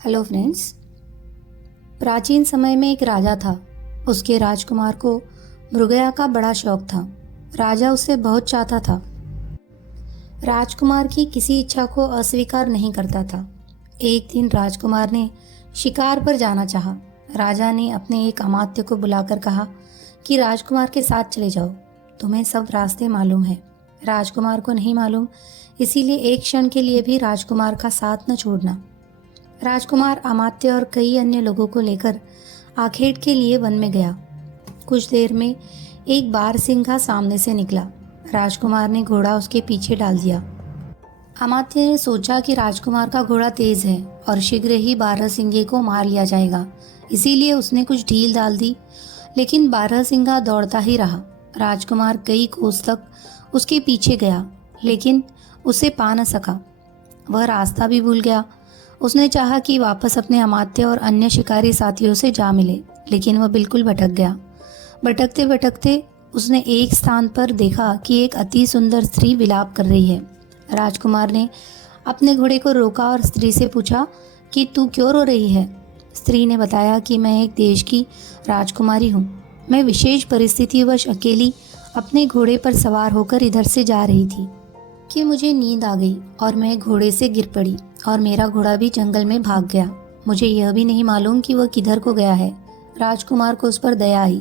Hello friends. प्राचीन समय में एक राजा था। उसके राजकुमार को मृगया का बड़ा शौक था। राजा उसे बहुत चाहता था। राजकुमार की किसी इच्छा को अस्वीकार नहीं करता था। एक दिन राजकुमार ने शिकार पर जाना चाहा। राजा ने अपने एक अमात्य को बुलाकर कहा कि राजकुमार के साथ चले जाओ, तुम्हें सब रास्ते मालूम है। राजकुमार को नहीं मालूम, इसीलिए एक क्षण के लिए भी राजकुमार का साथ न छोड़ना। राजकुमार अमात्य और कई अन्य लोगों को लेकर आखेट के लिए वन में गया। कुछ देर में एक बारहसिंगा सामने से निकला। राजकुमार ने घोड़ा उसके पीछे डाल दिया। अमात्य ने सोचा कि राजकुमार का घोड़ा तेज है और शीघ्र ही बारहसिंगे को मार लिया जाएगा, इसीलिए उसने कुछ ढील डाल दी, लेकिन बारहसिंगा दौड़ता ही रहा। राजकुमार कई कोस तक उसके पीछे गया, लेकिन उसे पा न सका। वह रास्ता भी भूल गया। उसने चाहा कि वापस अपने अमात्य और अन्य शिकारी साथियों से जा मिले, लेकिन वह बिल्कुल भटक गया। भटकते भटकते उसने एक स्थान पर देखा कि एक अति सुंदर स्त्री विलाप कर रही है। राजकुमार ने अपने घोड़े को रोका और स्त्री से पूछा कि तू क्यों रो रही है। स्त्री ने बताया कि मैं एक देश की राजकुमारी हूँ। मैं विशेष परिस्थितिवश अकेली अपने घोड़े पर सवार होकर इधर से जा रही थी कि मुझे नींद आ गई और मैं घोड़े से गिर पड़ी और मेरा घोड़ा भी जंगल में भाग गया। मुझे यह भी नहीं मालूम कि वह किधर को गया है। राजकुमार को उस पर दया आई।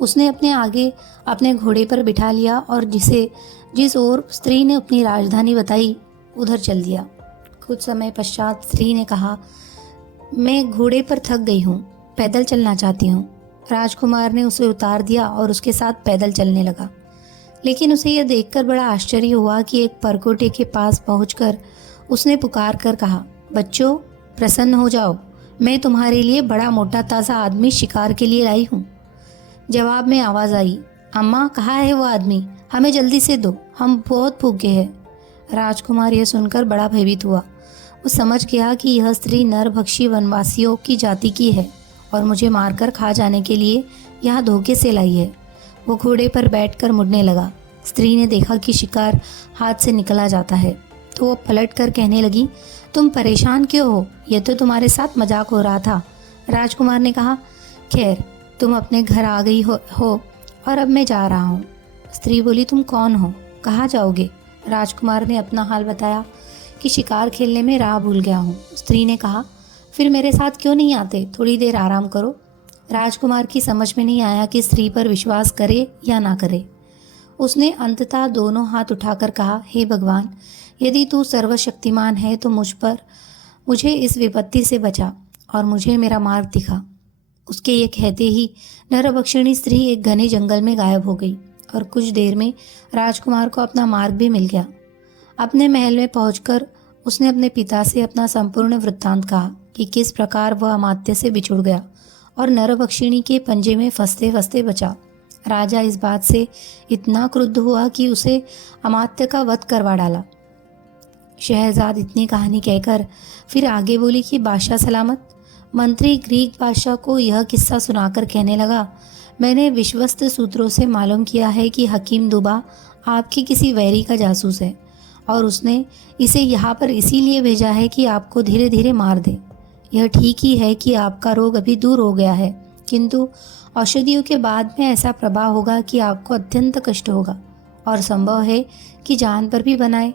उसने अपने आगे अपने घोड़े पर बिठा लिया और जिस ओर स्त्री ने अपनी राजधानी बताई उधर चल दिया। कुछ समय पश्चात स्त्री ने कहा, मैं घोड़े पर थक गई हूँ, पैदल चलना चाहती हूँ। राजकुमार ने उसे उतार दिया और उसके साथ पैदल चलने लगा। लेकिन उसे यह देखकर बड़ा आश्चर्य हुआ कि एक परकोटे के पास पहुंचकर उसने पुकार कर कहा, बच्चों प्रसन्न हो जाओ, मैं तुम्हारे लिए बड़ा मोटा ताज़ा आदमी शिकार के लिए लाई हूँ। जवाब में आवाज़ आई, अम्मा कहाँ है वो आदमी, हमें जल्दी से दो, हम बहुत भूखे हैं। राजकुमार यह सुनकर बड़ा भयभीत हुआ। वो समझ गया कि यह स्त्री नरभक्षी वनवासियों की जाति की है और मुझे मारकर खा जाने के लिए यहाँ धोखे से लाई है। वो घोड़े पर बैठकर मुड़ने लगा। स्त्री ने देखा कि शिकार हाथ से निकला जाता है तो वो पलट कर कहने लगी, तुम परेशान क्यों हो, यह तो तुम्हारे साथ मजाक हो रहा था। राजकुमार ने कहा, खैर तुम अपने घर आ गई हो और अब मैं जा रहा हूँ। स्त्री बोली, तुम कौन हो, कहाँ जाओगे। राजकुमार ने अपना हाल बताया कि शिकार खेलने में राह भूल गया हूँ। स्त्री ने कहा, फिर मेरे साथ क्यों नहीं आते, थोड़ी देर आराम करो। राजकुमार की समझ में नहीं आया कि स्त्री पर विश्वास करे या ना करे। उसने अंततः दोनों हाथ उठाकर कहा, हे भगवान, यदि तू सर्वशक्तिमान है तो मुझे इस विपत्ति से बचा और मुझे मेरा मार्ग दिखा। उसके ये कहते ही नरभक्षिणी स्त्री एक घने जंगल में गायब हो गई और कुछ देर में राजकुमार को अपना मार्ग भी मिल गया। अपने महल में पहुंचकर उसने अपने पिता से अपना संपूर्ण वृत्तांत कहा कि किस प्रकार वह अमात्य से बिछुड़ गया और नरभक्षिणी के पंजे में फंसते फंसते बचा। राजा इस बात से इतना क्रुद्ध हुआ कि उसे अमात्य का वध करवा डाला। शहजाद इतनी कहानी कहकर फिर आगे बोली कि बादशाह सलामत। मंत्री ग्रीक बादशाह को यह किस्सा सुनाकर कहने लगा, मैंने विश्वस्त सूत्रों से मालूम किया है कि हकीम दुबा आपके किसी वैरी का जासूस है और उसने इसे यहाँ पर इसीलिए भेजा है कि आपको धीरे धीरे मार दे। यह ठीक ही है कि आपका रोग अभी दूर हो गया है, किंतु औषधियों के बाद में ऐसा प्रभाव होगा कि आपको अत्यंत कष्ट होगा और संभव है कि जान पर भी बनाए।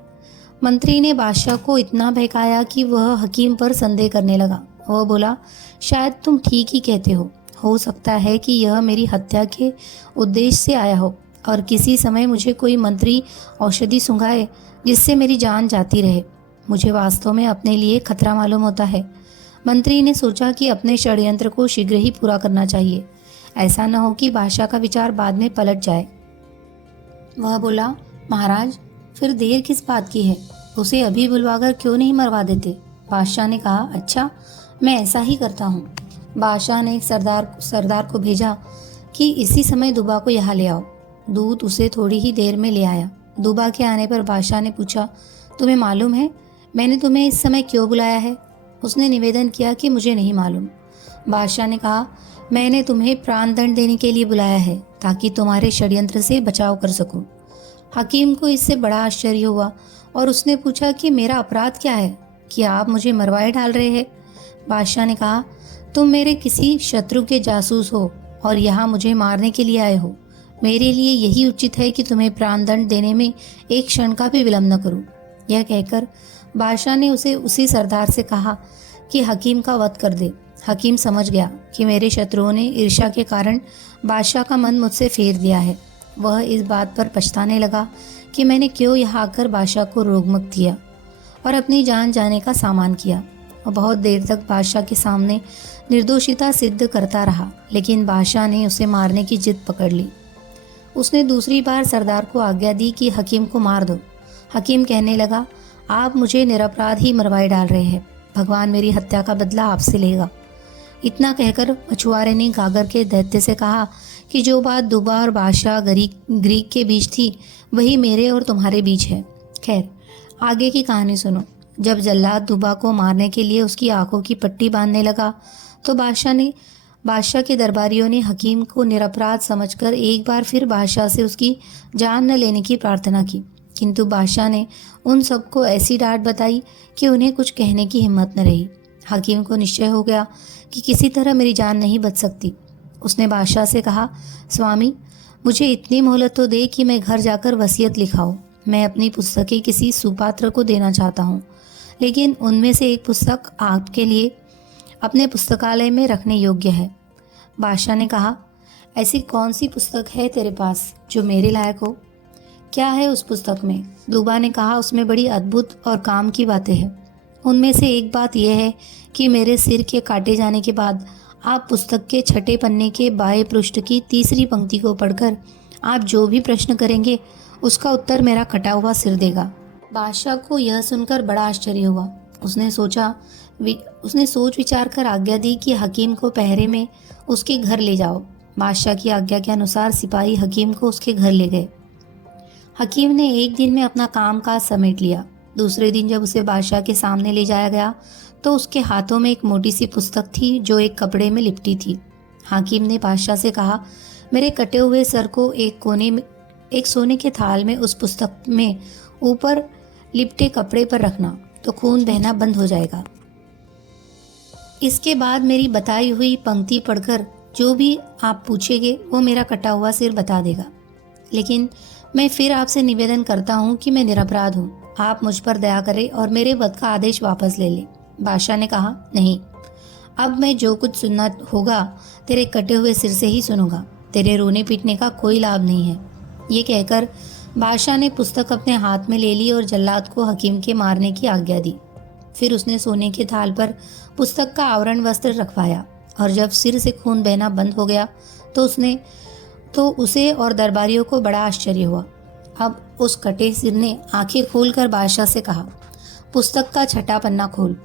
मंत्री ने बादशाह को इतना बहकाया कि वह हकीम पर संदेह करने लगा। वह बोला, शायद तुम ठीक ही कहते हो सकता है कि यह मेरी हत्या के उद्देश्य से आया हो और किसी समय मुझे कोई मंत्री औषधि सुंघाए जिससे मेरी जान जाती रहे। मुझे वास्तव में अपने लिए खतरा मालूम होता है। मंत्री ने सोचा कि अपने षड्यंत्र को शीघ्र ही पूरा करना चाहिए, ऐसा न हो कि बादशाह का विचार बाद में पलट जाए। वह बोला, महाराज फिर देर किस बात की है, उसे अभी बुलवाकर क्यों नहीं मरवा देते। बादशाह ने कहा, अच्छा मैं ऐसा ही करता हूँ। बादशाह ने एक सरदार को भेजा कि इसी समय दुबा को यहाँ ले आओ। दूत उसे थोड़ी ही देर में ले आया। दुबा के आने पर बादशाह ने पूछा, तुम्हें मालूम है मैंने तुम्हें इस समय क्यों बुलाया है। उसने निवेदन किया कि मुझे नहीं मालूम। बादशाह ने कहा, मैंने तुम्हें प्राण दंड देने के लिए बुलाया है ताकि तुम्हारे षड्यंत्र से बचाव कर सकूं। हकीम को इससे बड़ा आश्चर्य हुआ और उसने पूछा कि मेरा अपराध क्या है कि आप मुझे मरवाए डाल रहे हैं। बादशाह ने कहा, तुम मेरे किसी शत्रु के जासूस हो और यहाँ मुझे मारने के लिए आए हो। मेरे लिए यही उचित है कि तुम्हें प्राणदंड देने में एक क्षण का भी विलंब न करूं। यह कहकर बादशाह ने उसे उसी सरदार से कहा कि हकीम का वध कर दे। हकीम समझ गया कि मेरे शत्रुओं ने ईर्ष्या के कारण बादशाह का मन मुझसे फेर दिया है। वह इस बात पर पछताने लगा कि मैंने क्यों यहाँ आकर बादशाह को रोगमुक्त किया और अपनी जान जाने का सामान किया। और बहुत देर तक बादशाह के सामने निर्दोषिता सिद्ध करता रहा, लेकिन बादशाह ने उसे मारने की जिद पकड़ ली। उसने दूसरी बार सरदार को आज्ञा दी कि हकीम को मार दो। हकीम कहने लगा, आप मुझे निरपराध ही मरवाए डाल रहे हैं। भगवान मेरी हत्या का बदला आपसे लेगा। इतना कहकर मछुआरे ने गागर के दैत्य से कहा कि जो बात दुबा और बादशाह ग्रीक के बीच थी वही मेरे और तुम्हारे बीच है। खैर, आगे की कहानी सुनो। जब जल्लाद दुबा को मारने के लिए उसकी आंखों की पट्टी बांधने लगा तो बादशाह के दरबारियों ने हकीम को निरपराध समझकर एक बार फिर बादशाह से उसकी जान न लेने की प्रार्थना की, किंतु बादशाह ने उन सबको ऐसी डांट बताई कि उन्हें कुछ कहने की हिम्मत न रही। हकीम को निश्चय हो गया कि किसी तरह मेरी जान नहीं बच सकती। उसने बादशाह से कहा, स्वामी, मुझे इतनी मोहलत तो दे कि मैं घर जाकर वसीयत लिखाऊं। मैं अपनी पुस्तकें किसी सुपात्र को देना चाहता हूँ, लेकिन उनमें से एक पुस्तक आपके लिए अपने पुस्तकालय में रखने योग्य है। बादशाह ने कहा, ऐसी कौन सी पुस्तक है तेरे पास जो मेरे लायक हो? क्या है उस पुस्तक में? दुबा ने कहा, उसमें बड़ी अद्भुत और काम की बातें हैं। उनमें से एक बात यह है कि मेरे सिर के काटे जाने के बाद आप पुस्तक के छठे पन्ने के बाएं पृष्ठ की तीसरी पंक्ति को पढ़कर आप जो भी प्रश्न करेंगे उसका उत्तर मेरा कटा हुआ सिर देगा। बादशाह को यह सुनकर बड़ा आश्चर्य हुआ। उसने सोच विचार कर आज्ञा दी कि हकीम को पहरे में उसके घर ले जाओ। बादशाह की आज्ञा के अनुसार सिपाही हकीम को उसके घर ले गए। हकीम ने एक दिन में अपना काम काज समेट लिया। दूसरे दिन जब उसे बादशाह के सामने ले जाया गया तो उसके हाथों में एक मोटी सी पुस्तक थी जो एक कपड़े में लिपटी थी। हकीम ने बादशाह से कहा, मेरे कटे हुए सर को एक कोने में एक सोने के थाल में उस पुस्तक में ऊपर लिपटे कपड़े पर रखना, तो खून बहना बंद हो जाएगा। इसके बाद मेरी बताई हुई पंक्ति पढ़कर जो भी आप पूछेंगे वो मेरा कटा हुआ सिर बता देगा। लेकिन मैं फिर आपसे निवेदन करता हूँ कि मैं निरपराध हूँ। आप मुझ पर दया करें और मेरे वध का आदेश वापस ले लें। बादशाह ने कहा, नहीं, अब मैं जो कुछ सुनना होगा तेरे कटे हुए सिर से ही सुनूंगा। तेरे रोने पीटने का कोई लाभ नहीं है। ये कहकर बादशाह ने पुस्तक अपने हाथ में ले ली और जल्लाद को हकीम के मारने की आज्ञा दी। फिर उसने सोने के थाल पर पुस्तक का आवरण वस्त्र रखवाया और जब सिर से खून बहना बंद हो गया तो उसे और दरबारियों को बड़ा आश्चर्य हुआ। अब उस कटे सिर ने आंखें खोलकर बादशाह से कहा, पुस्तक का छठा पन्ना खोल।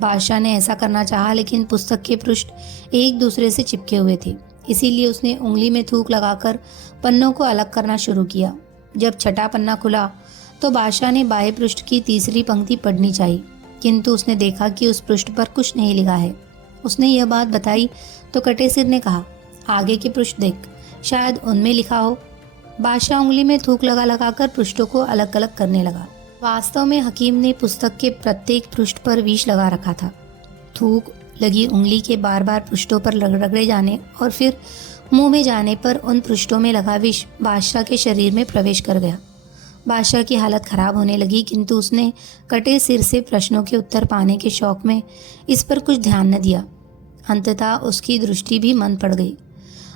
बादशाह ने ऐसा करना चाहा, लेकिन पुस्तक के पृष्ठ एक दूसरे से चिपके हुए थे, इसीलिए उसने उंगली में थूक लगाकर पन्नों को अलग करना शुरू किया। जब छठा पन्ना खुला तो बादशाह ने बाएं पृष्ठ की तीसरी पंक्ति पढ़नी चाहिए, किंतु उसने देखा कि उस पृष्ठ पर कुछ नहीं लिखा है। उसने यह बात बताई तो कटे सिर ने कहा, आगे के पृष्ठ देख, शायद उनमें लिखा हो। बादशाह उंगली में थूक लगाकर पृष्ठों को अलग अलग करने लगा। वास्तव में हकीम ने पुस्तक के प्रत्येक पृष्ठ पर विष लगा रखा था। थूक लगी उंगली के बार बार पृष्ठों पर रगड़े जाने और फिर मुंह में जाने पर उन पृष्ठों में लगा विष बादशाह के शरीर में प्रवेश कर गया। बादशाह की हालत खराब होने लगी, किंतु उसने कटे सिर से प्रश्नों के उत्तर पाने के शौक में इस पर कुछ ध्यान न दिया। अंततः उसकी दृष्टि भी मंद पड़ गई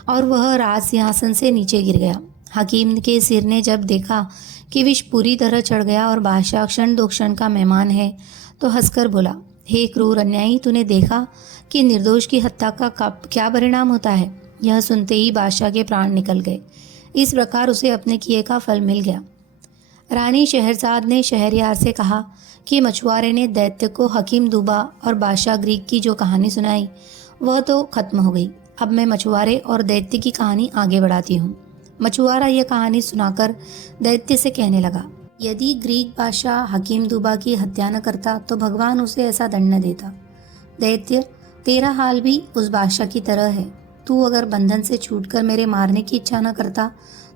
और वह राज सिंहासन से नीचे गिर गया। हकीम के सिर ने जब देखा कि विष पूरी तरह चढ़ गया और बादशाह क्षण दो क्षण का मेहमान है तो हंसकर बोला, हे क्रूर अन्यायी, तूने देखा कि निर्दोष की हत्या का क्या परिणाम होता है। यह सुनते ही बादशाह के प्राण निकल गए। इस प्रकार उसे अपने किए का फल मिल गया। रानी शहरजाद ने शहरयार से कहा कि मछुआरे ने दैत्य को हकीम दुबा और बादशाह ग्रीक की जो कहानी सुनाई वह तो खत्म हो गई। अब मैं मछुआरे और दैत्य की कहानी आगे बढ़ाती हूँ। मछुआरा यह कहानी सुनाकर दैत्य से कहने लगा, यदि ग्रीक बादशाह हकीम दुबा की हत्या न करता तो भगवान उसे ऐसा दंड न देता। दैत्य, तेरा हाल भी उस बादशाह की तरह है। तू अगर बंधन से छूटकर मेरे मारने की इच्छा न करता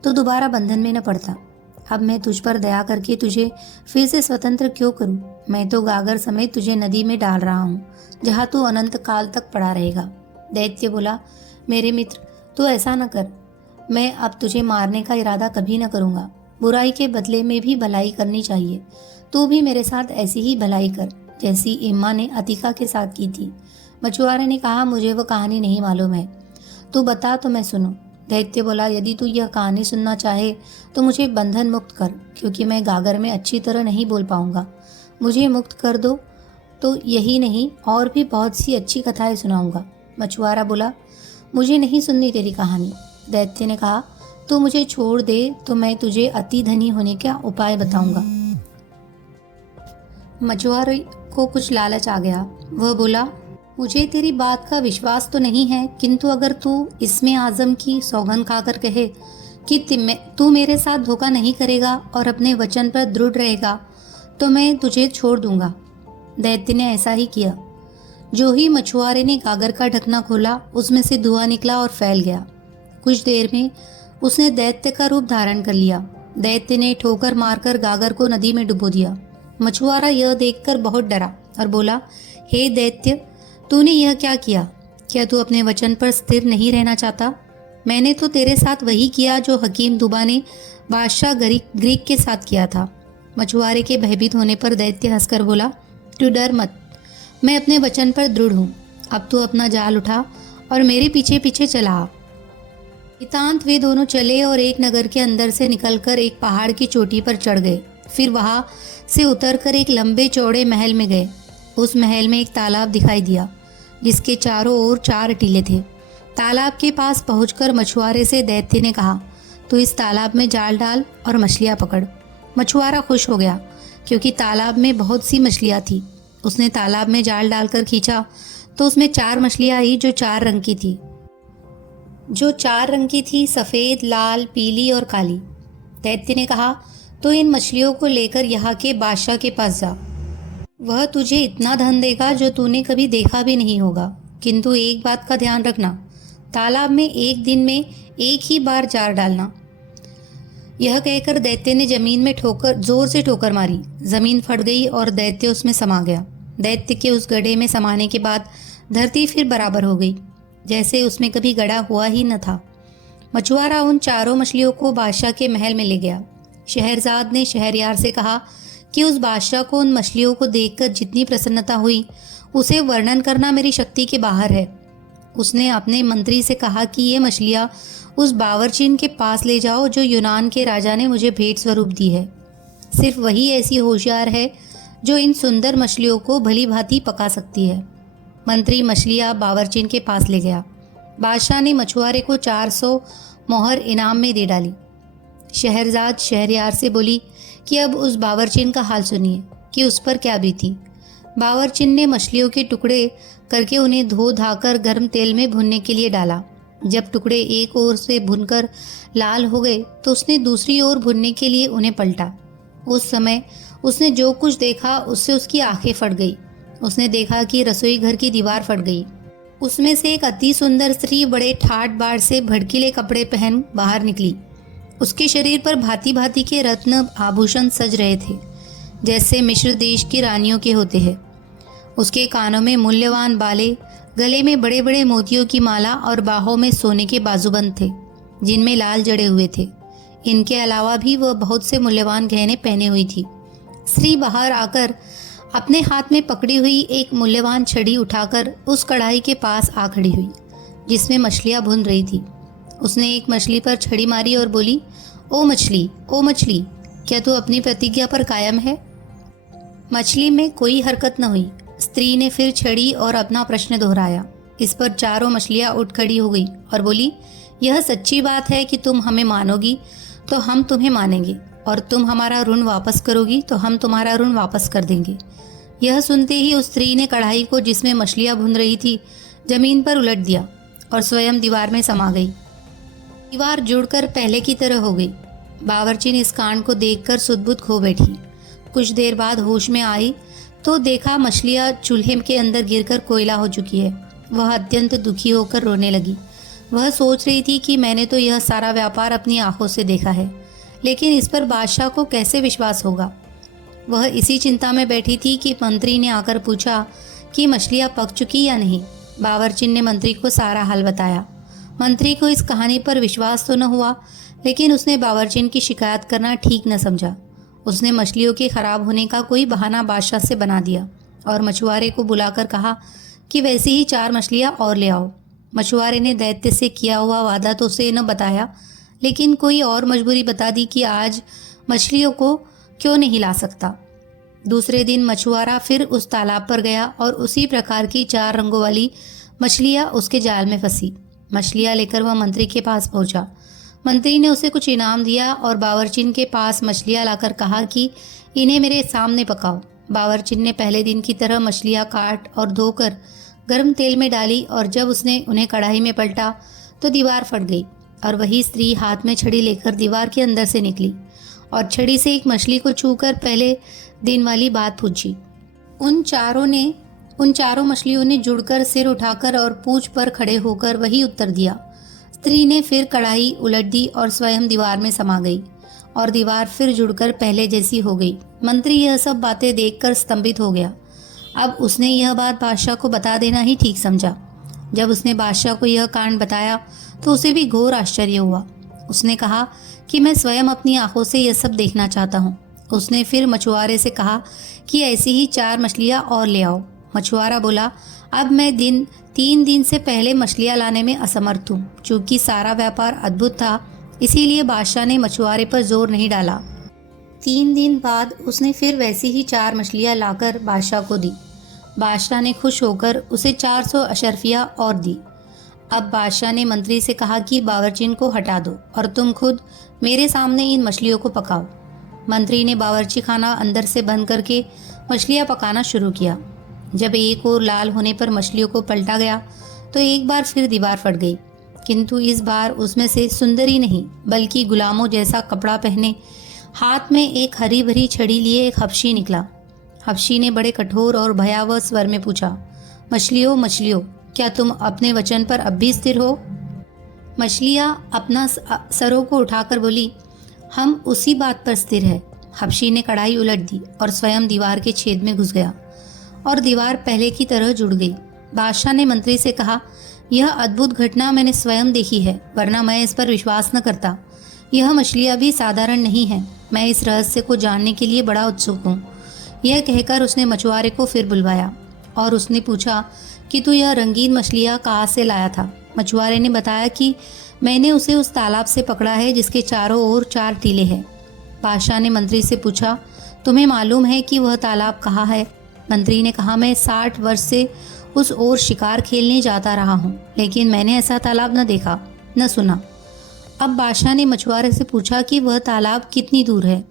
तो दोबारा बंधन में न पड़ता। अब मैं तुझ पर दया करके तुझे फिर से स्वतंत्र क्यों करूं? मैं तो गागर समेत तुझे नदी में डाल रहा हूँ, जहाँ तू अनंत काल तक पड़ा रहेगा। दैत्य बोला, मेरे मित्र, तू ऐसा न कर। मैं अब तुझे मारने का इरादा कभी न करूँगा। बुराई के बदले में भी भलाई करनी चाहिए। तू भी मेरे साथ ऐसी ही भलाई कर जैसी इम्मा ने अतिका के साथ की थी। मछुआरे ने कहा, मुझे वो कहानी नहीं मालूम है, तू बता तो मैं सुनूं। दैत्य बोला, यदि तू यह कहानी सुनना चाहे तो मुझे बंधन मुक्त कर, क्योंकि मैं गागर में अच्छी तरह नहीं बोल पाऊंगा। मुझे मुक्त कर दो तो यही नहीं, और भी बहुत सी अच्छी कथाएं सुनाऊंगा। मछुआरा बोला, मुझे नहीं सुननी तेरी कहानी। दैत्य ने कहा, तू मुझे छोड़ दे तो मैं तुझे अति धनी होने का उपाय बताऊंगा। मछुआरे को कुछ लालच आ गया। वह बोला, मुझे तेरी बात का विश्वास तो नहीं है, किंतु अगर तू इसमें आजम की सौगंध खाकर कहे कि तू मेरे साथ धोखा नहीं करेगा और अपने वचन पर दृढ़ रहेगा तो मैं तुझे छोड़ दूंगा। दैत्य ने ऐसा ही किया। जो ही मछुआरे ने गागर का ढकना खोला, उसमें से धुआं निकला और फैल गया। कुछ देर में उसने दैत्य का रूप धारण कर लिया। दैत्य ने ठोकर मारकर गागर को नदी में डुबो दिया। मछुआरा यह देखकर बहुत डरा और बोला, हे दैत्य, तूने यह क्या किया? क्या तू अपने वचन पर स्थिर नहीं रहना चाहता? मैंने तो तेरे साथ वही किया जो हकीम दुबा ने बादशाह ग्रीक के साथ किया था। मछुआरे के भयभीत होने पर दैत्य हंसकर बोला, तू डर मत, मैं अपने वचन पर दृढ़ हूँ। अब तू अपना जाल उठा और मेरे पीछे पीछे चला आ। नितांत वे दोनों चले और एक नगर के अंदर से निकलकर एक पहाड़ की चोटी पर चढ़ गए। फिर वहां से उतरकर एक लंबे चौड़े महल में गए। उस महल में एक तालाब दिखाई दिया जिसके चारों ओर 4 टीले थे। तालाब के पास पहुंचकर मछुआरे से दैत्य ने कहा, तू इस तालाब में जाल डाल और मछलियां पकड़। मछुआरा खुश हो गया क्योंकि तालाब में बहुत सी मछलियां थी। उसने तालाब में जाल डालकर खींचा तो उसमें 4 मछलियां आई जो 4 रंग की थी, सफ़ेद, लाल, पीली और काली। दैत्य ने कहा, तो इन मछलियों को लेकर यहाँ के बादशाह के पास जा। वह तुझे इतना धन देगा जो तूने कभी देखा भी नहीं होगा। किंतु एक बात का ध्यान रखना, तालाब में एक दिन में एक ही बार जाल डालना। यह कहकर दैत्य ने जमीन में जोर से ठोकर मारी। जमीन फट गई और दैत्य उसमें समा गया। दैत्य के उस गड्ढे में समाने के बाद धरती फिर बराबर हो गई, जैसे उसमें कभी गड़ा हुआ ही न था। मछुआरा उन 4 मछलियों को बादशाह के महल में ले गया। शहरजाद ने शहरयार से कहा कि उस बादशाह को उन मछलियों को देखकर जितनी प्रसन्नता हुई उसे वर्णन करना मेरी शक्ति के बाहर है। उसने अपने मंत्री से कहा कि ये मछलियाँ उस बावर्चीन के पास ले जाओ जो यूनान के राजा ने मुझे भेंट स्वरूप दी है। सिर्फ वही ऐसी होशियार है जो इन सुंदर मछलियों को भली भांति पका सकती है। मंत्री मछलियाँ बावर्चीन के पास ले गया। बादशाह ने मछुआरे को 400 मोहर इनाम में दे डाली। शहरजाद शहरयार से बोली कि अब उस बावर्चीन का हाल सुनिए कि उस पर क्या बीती। बावर्चीन ने मछलियों के टुकड़े करके उन्हें धो धाकर गर्म तेल में भुनने के लिए डाला। जब टुकड़े एक ओर से भुनकर लाल हो गए तो उसने दूसरी ओर भुनने के लिए उन्हें पलटा। उस समय उसने जो कुछ देखा उससे उसकी आंखें फट गई। उसने देखा कि रसोई घर की दीवार फट गई। उसमें से एक अति सुंदर स्त्री बड़े ठाट बाट से भड़कीले कपड़े पहन बाहर निकली। उसके शरीर पर भांति भांति के रत्न आभूषण सज रहे थे, जैसे मिस्र देश की रानियों के होते हैं। उसके कानों में मूल्यवान बाले, गले में बड़े बड़े मोतियों की माला और बाहों में सोने के बाजूबंद थे जिनमें लाल जड़े हुए थे। इनके अलावा भी वह बहुत से मूल्यवान गहने पहने हुई थी। स्त्री बाहर आकर अपने हाथ में पकड़ी हुई एक मूल्यवान छड़ी उठाकर उस कढ़ाई के पास आ खड़ी हुई जिसमें मछलियाँ भुन रही थी। उसने एक मछली पर छड़ी मारी और बोली, ओ मछली, क्या तू अपनी प्रतिज्ञा पर कायम है? मछली में कोई हरकत न हुई। स्त्री ने फिर छड़ी और अपना प्रश्न दोहराया। इस पर 4 मछलियाँ उठ खड़ी हो गई और बोली, यह सच्ची बात है कि तुम हमें मानोगी तो हम तुम्हें मानेंगे, और तुम हमारा ऋण वापस करोगी तो हम तुम्हारा ऋण वापस कर देंगे। यह सुनते ही उस स्त्री ने कढ़ाई को जिसमें मछलियाँ भुन रही थी जमीन पर उलट दिया और स्वयं दीवार में समा गई। दीवार जुड़कर पहले की तरह हो गई। बावर्चीन इस कांड को देखकर सुध-बुध खो बैठी। कुछ देर बाद होश में आई तो देखा मछलियाँ चूल्हे के अंदर गिरकर कोयला हो चुकी है। वह अत्यंत दुखी होकर रोने लगी। वह सोच रही थी कि मैंने तो यह सारा व्यापार अपनी आंखों से देखा है, लेकिन इस पर बादशाह को कैसे विश्वास होगा। वह इसी चिंता में बैठी थी कि मंत्री ने आकर पूछा कि मछलियाँ पक चुकी या नहीं। बावर्चिन ने मंत्री को सारा हाल बताया। मंत्री को इस कहानी पर विश्वास तो न हुआ, लेकिन उसने बावर्चिन की शिकायत करना ठीक न समझा। उसने मछलियों के खराब होने का कोई बहाना बादशाह से बना दिया और मछुआरे को बुलाकर कहा कि वैसे ही 4 मछलियाँ और ले आओ। मछुआरे ने दैत्य से किया हुआ वादा तो उसे न बताया, लेकिन कोई और मजबूरी बता दी कि आज मछलियों को क्यों नहीं ला सकता। दूसरे दिन मछुआरा फिर उस तालाब पर गया और उसी प्रकार की 4 रंगों वाली मछलियाँ उसके जाल में फंसी। मछलियाँ लेकर वह मंत्री के पास पहुंचा। मंत्री ने उसे कुछ इनाम दिया और बावर्चिन के पास मछलियाँ लाकर कहा कि इन्हें मेरे सामने पकाओ। बावर्चिन ने पहले दिन की तरह मछलियाँ काट और धोकर गर्म तेल में डाली और जब उसने उन्हें कढ़ाई में पलटा तो दीवार फट गई और वही स्त्री हाथ में छड़ी लेकर दीवार के अंदर से निकली और छड़ी से एक मछली को छूकर पहले दिन वाली बात पूछी। उन चारों मछलियों ने जुड़कर सिर उठाकर और पूंछ पर खड़े होकर वही उत्तर दिया। स्त्री ने फिर कढ़ाई उलट दी और स्वयं दीवार में समा गई और दीवार फिर जुड़कर पहले जैसी हो गई। मंत्री यह सब बातें देखकर स्तंभित हो गया। अब उसने यह बात बादशाह को बता देना ही ठीक समझा। जब उसने बादशाह को यह कांड बताया तो उसे भी घोर आश्चर्य हुआ। उसने कहा कि मैं स्वयं अपनी आंखों से यह सब देखना चाहता हूँ। उसने फिर मछुआरे से कहा कि ऐसी ही 4 मछलियाँ और ले आओ। मछुआरा बोला, अब मैं 3 दिन से पहले मछलियाँ लाने में असमर्थ हूँ। चूँकि सारा व्यापार अद्भुत था, इसीलिए बादशाह ने मछुआरे पर जोर नहीं डाला। 3 दिन बाद उसने फिर वैसी ही 4 मछलियाँ लाकर बादशाह को दी। बादशाह ने खुश होकर उसे 400 अशर्फियाँ और दी। अब बादशाह ने मंत्री से कहा कि बावर्चिन को हटा दो और तुम खुद मेरे सामने इन मछलियों को पकाओ। मंत्री ने बावर्ची खाना अंदर से बंद करके मछलियाँ पकाना शुरू किया। जब एक और लाल होने पर मछलियों को पलटा गया तो एक बार फिर दीवार फट गई, किंतु इस बार उसमें से सुंदरी नहीं बल्कि गुलामों जैसा कपड़ा पहने हाथ में एक हरी भरी छड़ी लिए एक हबशी निकला। हबशी ने बड़े कठोर और भयावह स्वर में पूछा, मछलियों, क्या तुम अपने वचन पर अब भी स्थिर हो? मछलियाँ अपना सरों को उठाकर बोली, हम उसी बात पर स्थिर है। हबशी ने कढ़ाई उलट दी और स्वयं दीवार के छेद में घुस गया और दीवार पहले की तरह जुड़ गई। बादशाह ने मंत्री से कहा, यह अद्भुत घटना मैंने स्वयं देखी है, वरना मैं इस पर विश्वास न करता। यह मछलियाँ भी साधारण नहीं हैं। मैं इस रहस्य को जानने के लिए बड़ा उत्सुक हूँ। यह कहकर उसने मछुआरे को फिर बुलवाया और उसने पूछा कि तू यह रंगीन मछलियाँ कहाँ से लाया था? मछुआरे ने बताया कि मैंने उसे उस तालाब से पकड़ा है जिसके चारों ओर 4 टीले हैं। बादशाह ने मंत्री से पूछा, तुम्हें मालूम है कि वह तालाब कहाँ है? मंत्री ने कहा, मैं 60 वर्ष से उस ओर शिकार खेलने जाता रहा हूँ, लेकिन मैंने ऐसा तालाब न देखा न सुना। अब बादशाह ने मछुआरे से पूछा कि वह तालाब कितनी दूर है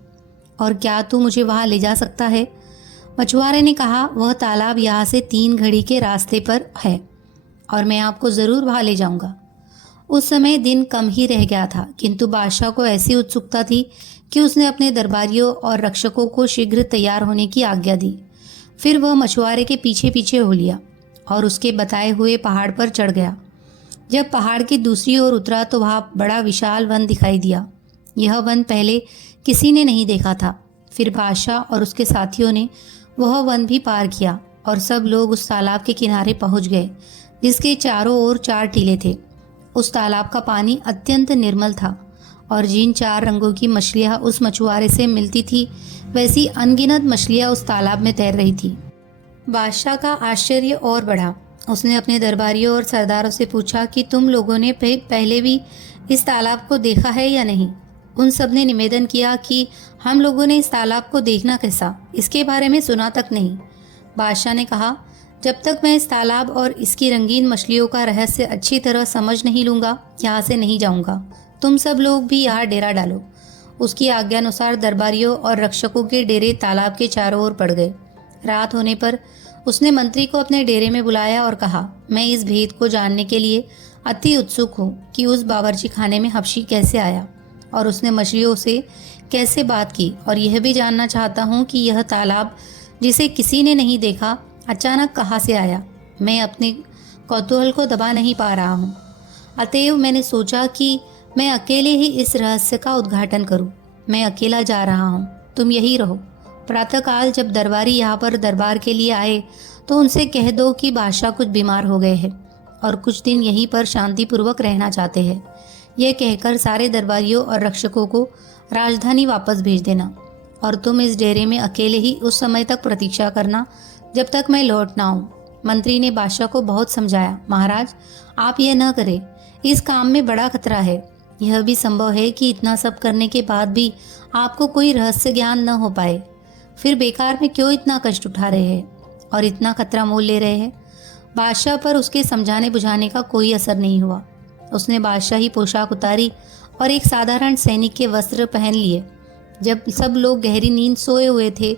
और क्या तू मुझे वहाँ ले जा सकता है? मछुआरे ने कहा, वह तालाब यहाँ से 3 घड़ी के रास्ते पर है और मैं आपको ज़रूर वहाँ ले जाऊँगा। उस समय दिन कम ही रह गया था, किंतु बादशाह को ऐसी उत्सुकता थी कि उसने अपने दरबारियों और रक्षकों को शीघ्र तैयार होने की आज्ञा दी। फिर वह मछुआरे के पीछे पीछे हो लिया और उसके बताए हुए पहाड़ पर चढ़ गया। जब पहाड़ की दूसरी ओर उतरा तो वहाँ बड़ा विशाल वन दिखाई दिया। यह वन पहले किसी ने नहीं देखा था। फिर बादशाह और उसके साथियों ने वह वन भी पार किया और सब लोग उस तालाब के किनारे पहुंच गए जिसके चारों ओर 4 टीले थे। उस तालाब का पानी अत्यंत निर्मल था और जिन 4 रंगों की मछलियाँ उस मछुआरे से मिलती थी, वैसी अनगिनत मछलियाँ उस तालाब में तैर रही थी। बादशाह का आश्चर्य और बढ़ा। उसने अपने दरबारियों और सरदारों से पूछा कि तुम लोगों ने पहले भी इस तालाब को देखा है या नहीं? उन सब ने निवेदन किया कि हम लोगों ने इस तालाब को देखना कैसा, इसके बारे में सुना तक नहीं। बादशाह ने कहा, जब तक मैं इस तालाब और इसकी रंगीन मछलियों का रहस्य अच्छी तरह समझ नहीं लूँगा, यहाँ से नहीं जाऊँगा। तुम सब लोग भी यहाँ डेरा डालो। उसकी आज्ञानुसार दरबारियों और रक्षकों के डेरे तालाब के चारों ओर पड़ गए। रात होने पर उसने मंत्री को अपने डेरे में बुलाया और कहा, मैं इस भेद को जानने के लिए अति उत्सुक हूँ कि उस बावर्ची खाने में हबशी कैसे आया और उसने मछलियों से कैसे बात की, और यह भी जानना चाहता हूँ कि यह तालाब जिसे किसी ने नहीं देखा अचानक कहाँ से आया। मैं अपने कौतूहल को दबा नहीं पा रहा हूँ। अतएव मैंने सोचा कि मैं अकेले ही इस रहस्य का उद्घाटन करूँ। मैं अकेला जा रहा हूँ, तुम यही रहो प्रातःकाल जब दरबारी यहाँ पर दरबार के लिए आए तो उनसे कह दो कि बादशाह कुछ बीमार हो गए हैं और कुछ दिन यहीं पर शांतिपूर्वक रहना चाहते हैं। यह कहकर सारे दरबारियों और रक्षकों को राजधानी वापस भेज देना और तुम इस डेरे में अकेले ही उस समय तक प्रतीक्षा करना जब तक मैं लौट ना आऊं। मंत्री ने बादशाह को बहुत समझाया, महाराज आप यह न करें, इस काम में बड़ा खतरा है। यह भी संभव है कि इतना सब करने के बाद भी आपको कोई रहस्य ज्ञान न हो पाए। फिर बेकार में क्यों इतना कष्ट उठा रहे हैं और इतना खतरा मोल ले रहे हैं। बादशाह पर उसके समझाने बुझाने का कोई असर नहीं हुआ। उसने बादशाही पोशाक उतारी और एक साधारण सैनिक के वस्त्र पहन लिए। जब सब लोग गहरी नींद सोए हुए थे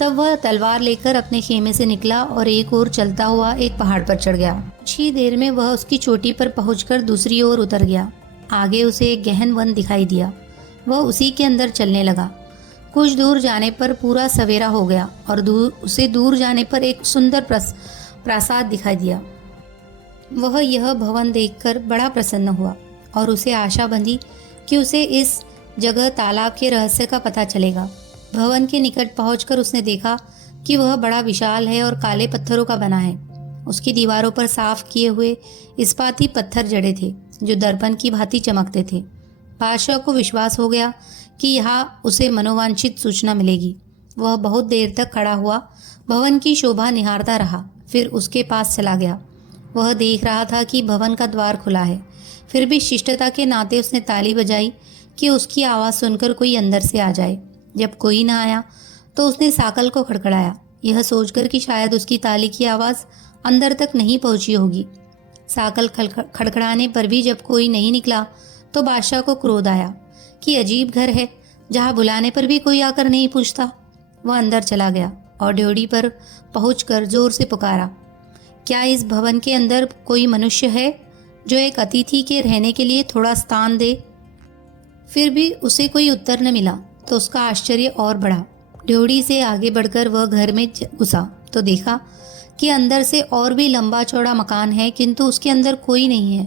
तब वह तलवार लेकर अपने खेमे से निकला और एक ओर चलता हुआ एक पहाड़ पर चढ़ गया। कुछ ही देर में वह उसकी चोटी पर पहुंचकर दूसरी ओर उतर गया। आगे उसे एक गहन वन दिखाई दिया। वह उसी के अंदर चलने लगा। कुछ दूर जाने पर पूरा सवेरा हो गया और दूर जाने पर एक सुंदर प्रासाद दिखाई दिया। वह यह भवन देखकर बड़ा प्रसन्न हुआ और उसे आशा बंधी कि उसे इस जगह तालाब के रहस्य का पता चलेगा। भवन के निकट पहुंचकर उसने देखा कि वह बड़ा विशाल है और काले पत्थरों का बना है। उसकी दीवारों पर साफ किए हुए इस्पाती पत्थर जड़े थे जो दर्पण की भांति चमकते थे। बादशाह को विश्वास हो गया कि यहाँ उसे मनोवांछित सूचना मिलेगी। वह बहुत देर तक खड़ा हुआ भवन की शोभा निहारता रहा, फिर उसके पास चला गया। वह देख रहा था कि भवन का द्वार खुला है, फिर भी शिष्टता के नाते उसने ताली बजाई कि उसकी आवाज़ सुनकर कोई अंदर से आ जाए। जब कोई ना आया तो उसने साकल को खड़खड़ाया, यह सोचकर कि शायद उसकी ताली की आवाज़ अंदर तक नहीं पहुंची होगी। साकल खड़खड़ाने पर भी जब कोई नहीं निकला तो बादशाह को क्रोध आया कि अजीब घर है जहाँ बुलाने पर भी कोई आकर नहीं पूछता। वह अंदर चला गया और ड्योढ़ी पर पहुंचकर जोर से पुकारा, क्या इस भवन के अंदर कोई मनुष्य है जो एक अतिथि के रहने के लिए थोड़ा स्थान दे। फिर भी उसे कोई उत्तर न मिला तो उसका आश्चर्य और बढ़ा। ड्योढ़ी से आगे बढ़कर वह घर में घुसा तो देखा कि अंदर से और भी लंबा चौड़ा मकान है, किंतु उसके अंदर कोई नहीं है।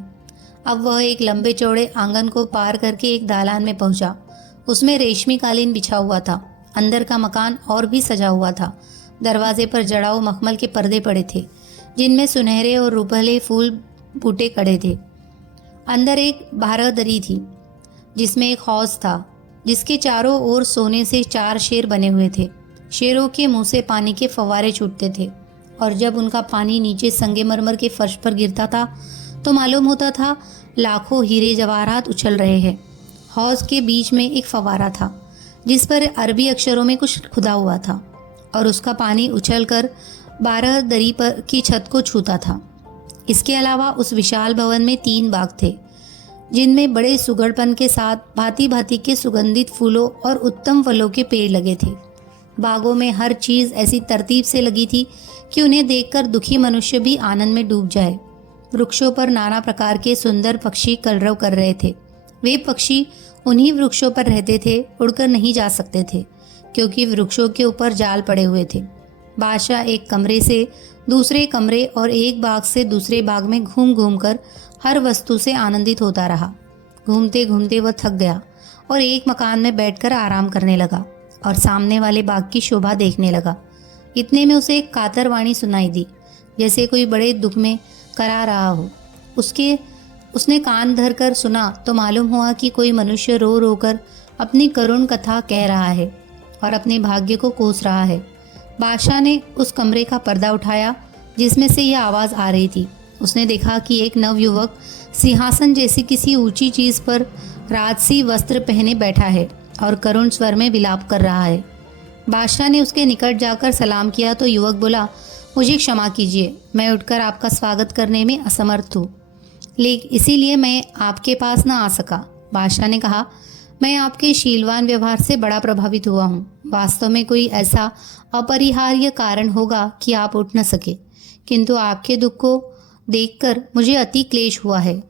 अब वह एक लंबे चौड़े आंगन को पार करके एक दालान में पहुंचा। उसमें रेशमी कालीन बिछा हुआ था। अंदर का मकान और भी सजा हुआ था। दरवाजे पर जड़ाऊ मखमल के पर्दे पड़े थे जिनमें सुनहरे और रुपहले फूल बूटे कड़े थे। अंदर एक बारहदरी थी जिसमें एक हौज था जिसके चारों ओर सोने से 4 शेर बने हुए थे। शेरों के मुंह से पानी के फव्वारे छूटते थे और जब उनका पानी नीचे संगमरमर के फर्श पर गिरता था तो मालूम होता था लाखों हीरे जवाहरात उछल रहे हैं। हौज के बीच में एक फव्वारा था जिस पर अरबी अक्षरों में कुछ खुदा हुआ था और उसका पानी उछलकर बारहदरी पर की छत को छूता था। इसके अलावा उस विशाल भवन में 3 बाग थे जिनमें बड़े सुगड़पन के साथ भांति भांति के सुगंधित फूलों और उत्तम फलों के पेड़ लगे थे। बागों में हर चीज ऐसी तरतीब से लगी थी कि उन्हें देखकर दुखी मनुष्य भी आनंद में डूब जाए। वृक्षों पर नाना प्रकार के सुंदर पक्षी कलरव कर रहे थे। वे पक्षी उन्हीं वृक्षों पर रहते थे, उड़कर नहीं जा सकते थे क्योंकि वृक्षों के ऊपर जाल पड़े हुए थे। बादशाह एक कमरे से दूसरे कमरे और एक बाग से दूसरे बाग में घूम घूम कर हर वस्तु से आनंदित होता रहा। घूमते घूमते वह थक गया और एक मकान में बैठकर आराम करने लगा और सामने वाले बाग की शोभा देखने लगा। इतने में उसे एक कातर वाणी सुनाई दी, जैसे कोई बड़े दुख में करा रहा हो। उसने कान धर कर सुना तो मालूम हुआ कि कोई मनुष्य रो रो कर अपनी करुण कथा कह रहा है और अपने भाग्य को कोस रहा है। बादशाह ने उस कमरे का पर्दा उठाया जिसमें से यह आवाज़ आ रही थी। उसने देखा कि एक नवयुवक सिंहासन जैसी किसी ऊंची चीज पर राजसी वस्त्र पहने बैठा है और करुण स्वर में विलाप कर रहा है। बादशाह ने उसके निकट जाकर सलाम किया तो युवक बोला, मुझे क्षमा कीजिए, मैं उठकर आपका स्वागत करने में असमर्थ हूँ, इसीलिए मैं आपके पास न आ सका। बादशाह ने कहा, मैं आपके शीलवान व्यवहार से बड़ा प्रभावित हुआ हूँ। वास्तव में कोई ऐसा अपरिहार्य कारण होगा कि आप उठ न सके, किंतु आपके दुख को देखकर मुझे अति क्लेश हुआ है।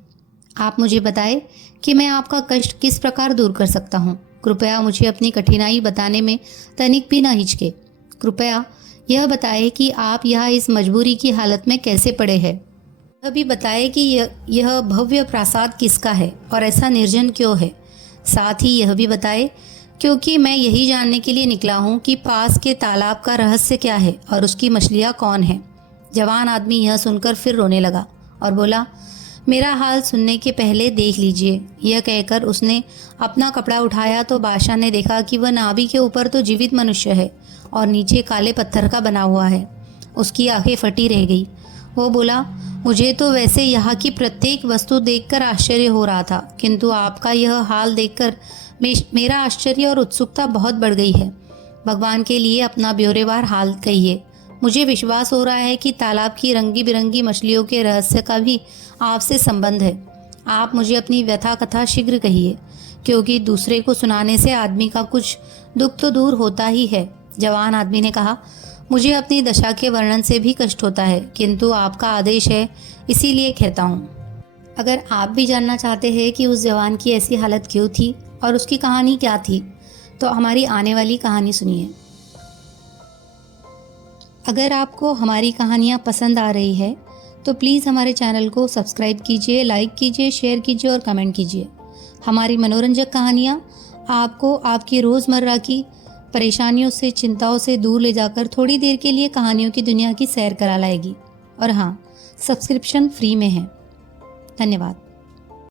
आप मुझे बताएं कि मैं आपका कष्ट किस प्रकार दूर कर सकता हूँ। कृपया मुझे अपनी कठिनाई बताने में तनिक भी न हिचके। कृपया यह बताएं कि आप यहाँ इस मजबूरी की हालत में कैसे पड़े हैं। यह भी बताएं कि यह भव्य प्रासाद किसका है और ऐसा निर्जन क्यों है। साथ ही यह भी बताएं क्योंकि मैं यही जानने के लिए निकला हूँ कि पास के तालाब का रहस्य क्या है और उसकी मछलियाँ कौन है। जवान आदमी यह सुनकर फिर रोने लगा और बोला, मेरा हाल सुनने के पहले देख लीजिए। यह कहकर उसने अपना कपड़ा उठाया तो बादशाह ने देखा कि वह नाभि के ऊपर तो जीवित मनुष्य है और नीचे काले पत्थर का बना हुआ है। उसकी आंखें फटी रह गई। वो बोला, मुझे तो वैसे यहाँ की प्रत्येक वस्तु देखकर आश्चर्य हो रहा था, किंतु आपका यह हाल देखकर मेरा आश्चर्य और उत्सुकता बहुत बढ़ गई है। भगवान के लिए अपना ब्यौरेवार हाल कहिए। मुझे विश्वास हो रहा है कि तालाब की रंगी बिरंगी मछलियों के रहस्य का भी आपसे संबंध है। आप मुझे अपनी व्यथा कथा शीघ्र कहिए, क्योंकि दूसरे को सुनाने से आदमी का कुछ दुख तो दूर होता ही है। जवान आदमी ने कहा, मुझे अपनी दशा के वर्णन से भी कष्ट होता है, किंतु आपका आदेश है, इसीलिए कहता हूँ। अगर आप भी जानना चाहते हैं कि उस जवान की ऐसी हालत क्यों थी और उसकी कहानी क्या थी, तो हमारी आने वाली कहानी सुनिए। अगर आपको हमारी कहानियाँ पसंद आ रही है तो प्लीज़ हमारे चैनल को सब्सक्राइब कीजिए, लाइक कीजिए, शेयर कीजिए और कमेंट कीजिए। हमारी मनोरंजक कहानियाँ आपको आपकी रोज़मर्रा की परेशानियों से, चिंताओं से दूर ले जाकर थोड़ी देर के लिए कहानियों की दुनिया की सैर करा लाएगी। और हाँ, सब्सक्रिप्शन फ्री में है। धन्यवाद।